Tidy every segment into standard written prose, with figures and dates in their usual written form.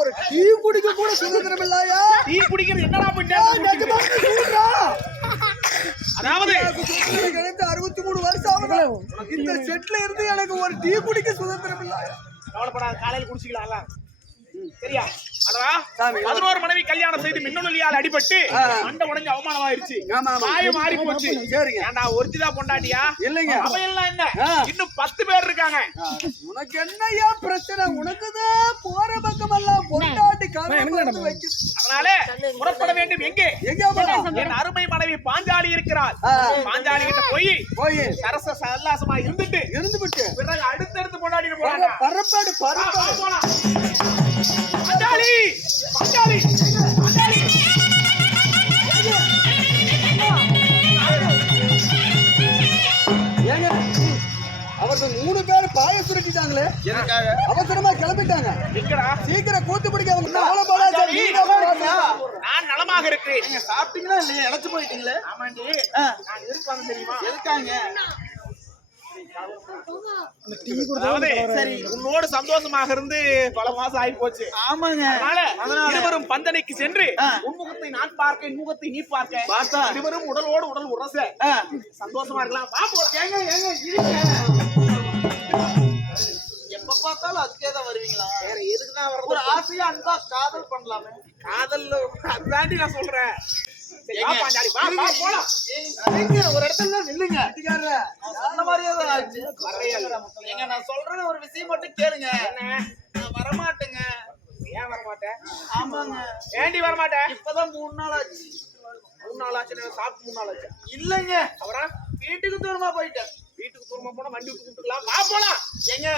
ஒரு டீ குடிக்க கூட சுதந்திரம் இல்லையா? டீ குடிக்கிறது என்னடா பண்ணிட்டு? அதாவது 63 வருஷம் ஆகுது. இந்த செட்ல இருந்து எனக்கு ஒரு டீ குடிக்க சுதந்திரம் இல்லையா? கவலைப்படாத, காலையில் குடிச்சிக்கலாம்ல. சரியா? அடவா 11 மனைவி கல்யாணம் செய்து மின்னொலியால் அடிபட்டு மண்டை உடைஞ்சு அவமானமாயிருச்சு. வாய் மாறி போச்சு. சரிங்க. ஏண்டா ஒரிஜினலா பொண்டாட்டியா? இல்லைங்க. அவையெல்லாம் என்ன? இன்னும் 10 பேர் இருக்காங்க. உனக்கு என்னையா பிரச்சனை? உனக்குதான் போற பக்கமெல்லாம் பொண்டாட்டி காரணம் வைக்குது. அதனால புறப்பட வேண்டும். எங்கே? என் அருமை மனைவி பாஞ்சாலி இருக்கிறாள். பாஞ்சாலி கிட்ட போய் சரச சல்லாசமா இருந்துட்டு பிறகு அடுத்தடுத்து பொண்டாட்டிட்டு போறாங்க. பரப்பாடு போலாம். பாஞ்சாலி பாஞ்சாலி பாஞ்சாலி ஏங்க அவர்கள் 3 பேர் பாய சுருட்டிட்டாங்களே, அவசரமா கிளம்பிட்டாங்க. சீக்கிரம் கூத்து பிடிக்க. நான் நலமாக இருக்கிறேன். நீங்க சாப்பிட்டீங்களா இல்லையா? இழைச்சு போயிட்டீங்களே. ஆமாண்டி, நான் இருப்பாங்க தெரியுமா? எதுக்காங்க? சரி, உன்னோடு சந்தோஷமாக இருந்து பல மாசம் ஆகி போச்சு. ஆமாங்க. அதனால இருவரும் பந்தனைக்கு சென்று உன்முகத்தை நான் பார்க்க, என் முகத்தை நீ பார்க்க, இருவரும் உடலோடு உடல் உரச சந்தோஷமா இருக்கலாம். எப்ப பார்த்தாலும் அதுக்கேதான் வருவீங்களா? வேற எதுக்குதான் வர்றது? ஒரு ஆசையா அன்பா காதல் பண்ணலாமே. காதல் அதுதாண்டி நான் சொல்றேன். ஒரு இடத்துல நில்லுங்க. அந்த மாதிரியே தான் ஆச்சு. நான் சொல்றேன் ஒரு விஷயம் மட்டும் கேளுங்க. நான் வரமாட்டேங்க. ஏன் வரமாட்டேன்? ஆமாங்க. ஏண்டி வரமாட்டேன்? இப்பதான் 3 நாள் ஆச்சு. 3 நாள் ஆச்சு. சாப்பிட்டு 3 நாள் ஆச்சு. இல்லைங்க, அப்புறம் வீட்டுக்கு தூரமா போயிட்டேன். வீட்டுக்கு தூரமா போனா வண்டி விட்டு கூப்பிட்டுக்கலாம். வா போலாம். எங்க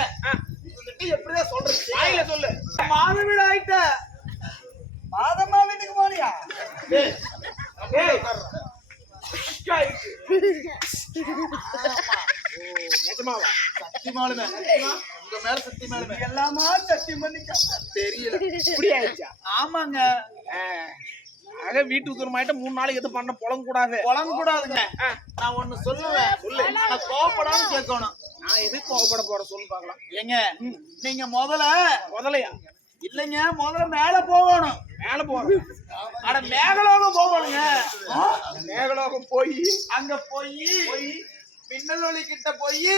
உங்ககிட்ட எப்படிதான் சொல்றது? வாயில சொல்லு. மாத வீடு ஆயிட்ட. மாதம்மா வீட்டுக்கு போனியா? எல்லாமா சத்தியம் பண்ணிக்க தெரியல. ஆமாங்க. வீட்டுக்கு தூரமாயிட்ட 3 நாளைக்கு எது பண்ண புலங்க கூடாதுங்க. நான் ஒண்ணு சொல்லுவேன். ஆனா கோவப்படாம கேட்கணும். நான் எது கோவப்பட போறேன் சொல்லு பாக்கலாம். ஏங்க நீங்க முதலையா? இல்லைங்க, முதல்ல மேல போகணும். மேல போறோம். அட மேகலோகம் போகணுங்க. மேகலோகம் போய் அங்க போய் மின்னல் ஒளி கிட்ட போய்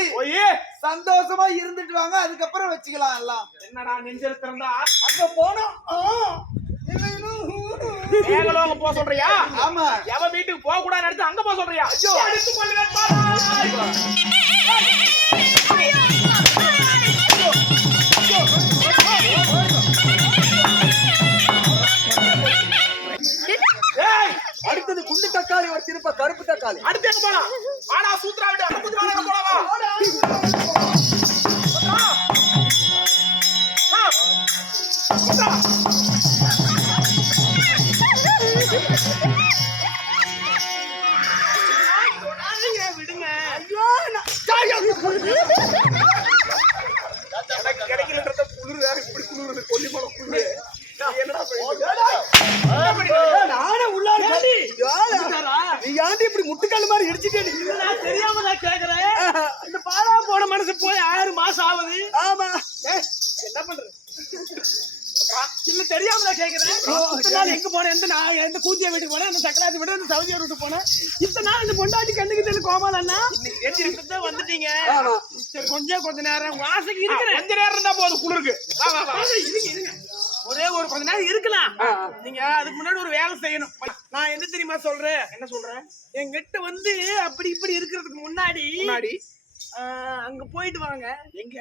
சந்தோஷமா இருந்துட்டு வாங்க. அதுக்கப்புறம் வச்சுக்கலாம். எல்லாம் என்னடா நெஞ்சல் திறந்தா அங்க போனோம். மேகலோகம் போக சொல்றியா? ஆமா. எவன் வீட்டுக்கு போக கூடாதுன்னு எடுத்து அங்க போக சொல்றியா? ஐயோ, அடித்து கொள்ளுவேன். அடுத்தது குண்டு தக்காளி, ஒரு திருப்ப கருப்பு தக்காளி. அடுத்து எங்க போலாம்? ஆனா சூத்ரா விட்டு அடுத்து வாங்க போலாமா? விடுங்க. எனக்கு கிடைக்கலன்றத குளிர் இப்படி குளிர் கொல்லி போல குளிர். என்னடா நானே உள்ளாடி நீ ஏன்டி இப்படி முட்டுக்கால் மாதிரி இடிச்சிட்டே? தெரியாம நான் கேக்குறேன். இந்த பாலா போன மனசு போய் 6 மாசம் ஆகுது. ஆமா. என்ன பண்ற? இல்ல தெரியாம நான் கேக்குறேன். இத்தனை நாள் எங்க போனேன்? எந்த கூத்திய வீட்டுக்கு போனேன்? இந்த சக்கராத்தி விட இந்த சவுதியா வீட்டு போனேன். இத்தனை நாள் இந்த பொண்டாட்டி கண்ணுக்கு தெரியல கோமால் அண்ணா. இன்னைக்கு வந்துட்டீங்க. சரி, கொஞ்ச நேரம் வாசக்கு இருக்கிறேன். கொஞ்ச நேரம் இருந்தா போதும் குளிருக்கு. இருங்க. ஒரே ஒரு கொஞ்ச நேரம் இருக்கலாம். நீங்க அதுக்கு முன்னாடி ஒரு வேலை செய்யணும். நான் என்ன தெரியுமா சொல்றேன்? என்ன சொல்றேன்? என்கிட்ட வந்து அப்படி இப்படி இருக்கிறதுக்கு முன்னாடி அங்க போயிட்டு வாங்க. எங்க?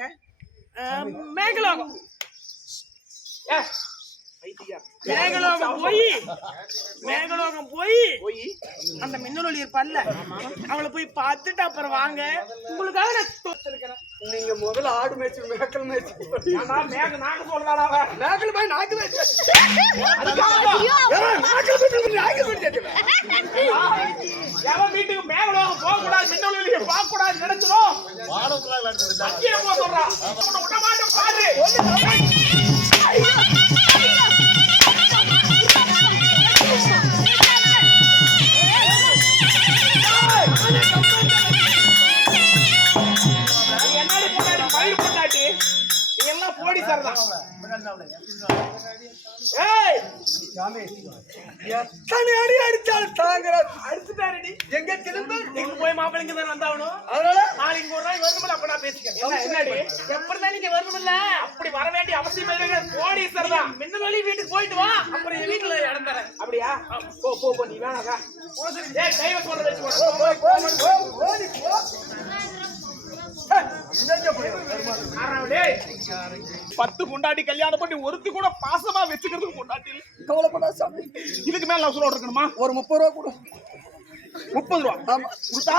மேகலோகம். மேகலோகம் போய் அந்த மின்னலொளி இருப்பார்ல, அவளை போய் பார்த்துட்டு அப்புறம் வாங்க. உங்களுக்காக நான் தோத்துருக்கிறேன். நீங்க முதல்ல ஆடு மேய்ச்சி மேக்கல் மேய்ச்சி நாக்கு சொல்றாடா. மேக்கல் போய் நாக்கு மேய்ச்சி எவன் வீட்டுக்கு மேகலோகம் போக கூடாது, மின்னொலியை பார்க்க கூடாது நினைச்சிடும். சொல்றான் பாரு. எத்தனை அடி அடிச்சாலும் தாங்குற அடிச்சுட்டாருடி. எங்க திரும்ப எங்க போய் மாப்பிள்ளைங்க தான் வந்தாவணும். அதனால நாளைக்கு ஒரு நாள் வரணும்ல, அப்ப நான் பேசிக்கிறேன். என்னடி எப்படிதான் நீங்க வரணும்ல? அப்படி வர வேண்டிய அவசியம் இல்லை. கோடீஸ்வரர் தான். மின்னலி வீட்டுக்கு போயிட்டு வா, அப்புறம் என் வீட்டுல இடம் தரேன். அப்படியா? போ போ போ, நீ வேணாக்கா. ஏய், கைவ சொல்ற வச்சு ஓடி போ. இந்தங்க போய் டேய், 10 கொண்டாடி கல்யாணம் பண்ணி ஒருத்தி கூட பாசமா வச்சுக்கிறதுக்கு கொண்டாட்டி இல்ல. கவலைப்படாத சாமி. இதுக்கு மேல லவ் சொல்ல இருக்கணுமா? ஒரு 30 ரூபா கொடு. 30 ரூபா ஆமா. கொடுத்தா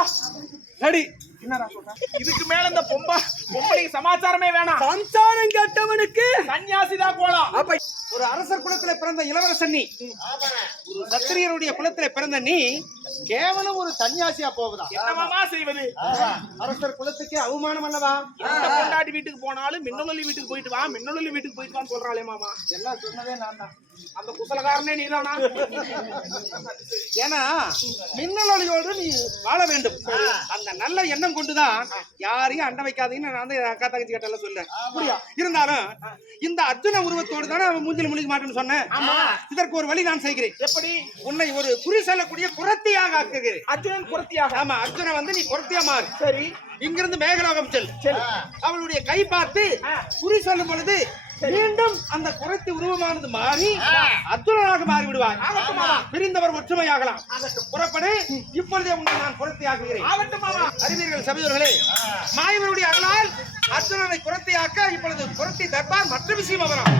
ரெடி. என்னடா சொல்ற? இதுக்கு மேல இந்த பொம்பளைக்கு சமாச்சாரமே வேணாம். சம்சாரம் கட்டவனுக்கு சன்னியாசிதான் போலாம். அப்ப ஒரு அரசர் குலத்திலே பிறந்த இளவரசன் நீ, ஒரு சத்திரியருடைய குலத்திலே பிறந்த நீ கேவலம் ஒரு சன்னியாசியா போவதா? என்னமாமா செய்வது? அரசர் குலத்துக்கு அவமானம் அல்லவா? எந்த பொண்டாட்டி வீட்டுக்கு போனாலும் மின்னலி வீட்டுக்கு போயிட்டு வா, மின்னலி வீட்டுக்கு போயிட்டு வான்னு சொல்றாளே மாமா. எல்லாம் சொன்னதே நான் தான். அந்த குசலகாரனே நீதானா? ஏன்னா மின்னல் ஒளியோடு நீ வாழ வேண்டும். அந்த நல்ல எண்ணம் கொண்டுதான் யாரையும் அண்ட வைக்காதீங்கன்னு நான் தான் அக்கா தங்கச்சி கிட்ட எல்லாம் சொல்றேன். புரியா? இருந்தாலும் இந்த அர்ஜுன உருவத்தோடு தானே அவன் மூஞ்சில முழிக்க மாட்டேன்னு சொன்னேன். இதற்கு ஒரு வழி நான் செய்கிறேன். எப்படி? உன்னை ஒரு குறி சொல்லக்கூடிய குரத்தியாக ஆக்குகிறேன். அர்ஜுனன் குரத்தியாக? ஆமா, அர்ஜுன வந்து நீ குரத்தியா மாறு. சரி. இங்கிருந்து மேகலோகம் செல். அவளுடைய கை பார்த்து குறி சொல்லும் பொழுது மீண்டும் அந்த குரத்தி உருவமானது மாறி அர்ஜுனனாக மாறி விடுவார். பிரிந்தவர் ஒற்றுமையாகலாம். புறப்படு. இப்பொழுதே உங்களை நான் குரத்தி ஆக்குகிறேன். அறிவீர்கள் சபையோர்களே, மாயவருடைய அருளால் அர்ஜுனனை குரத்தியாக்க இப்பொழுது குரத்தி தர்பார் மற்ற விஷயம் அவரம்.